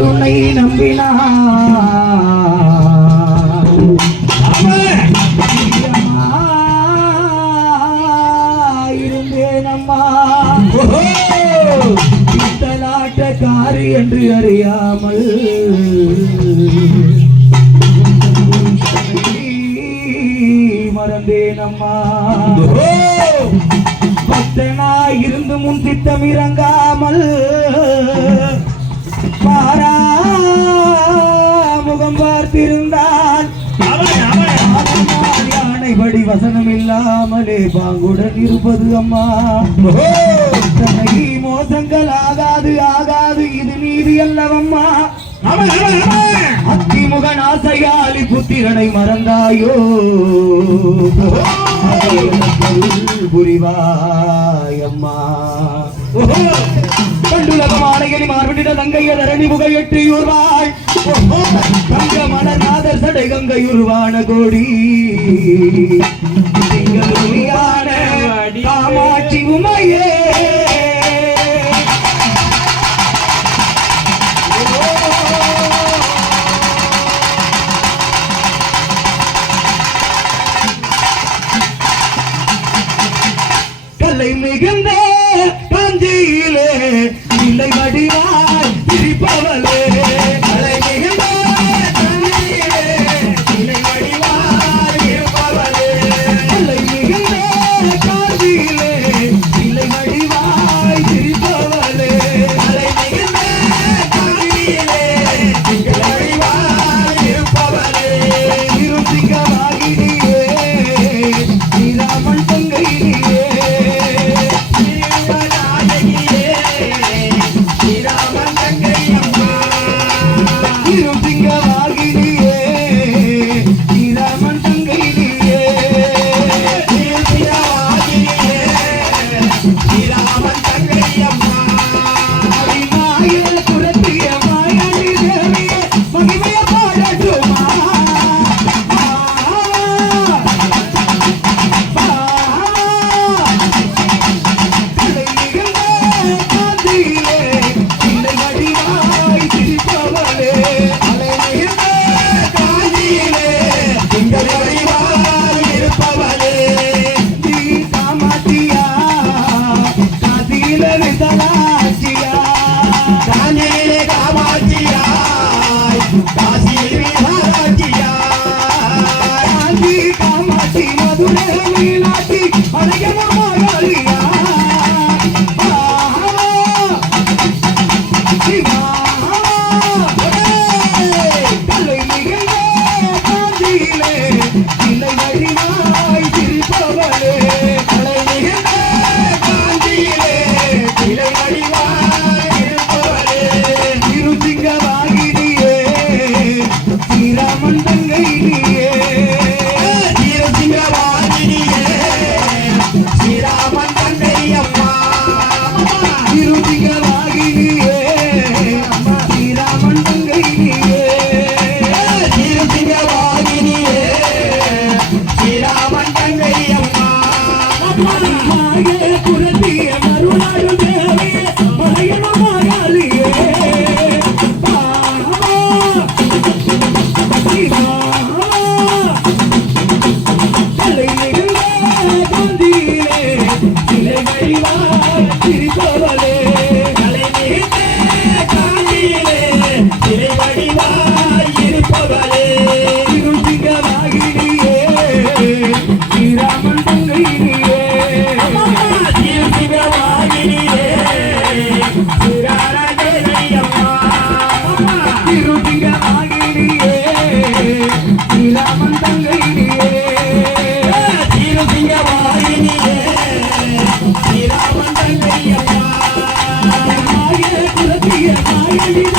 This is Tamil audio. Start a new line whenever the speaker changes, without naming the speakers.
உன்னை நம்பினார். இருந்தேன் அம்மா பித்தலாட்டக்காரி என்று அறியாமல் மறந்தேன் அம்மா. பத்தனா இருந்து முன் திட்டம் இறங்காமல் பாரா முகம் பார்த்திருந்தான் யானைபடி வசனம் இல்லாமலே பாங்குடன் இருப்பது அம்மா. மோசங்கள் ஆகாது ஆகாது இது நீதி அல்லவம்மா. அத்திமுகன் ஆசையாளி புத்திரனை மறந்தாயோ? புரிவாயம்மா கண்டுலக மாலையடி மார்பிட தங்கைய தரணி புகையெட்டியூர்வாய் தங்க மலநாதர் சடை கங்கையுருவான கோடி காமாட்சி உமையே. ಕಲಿತಲಾ Thank you.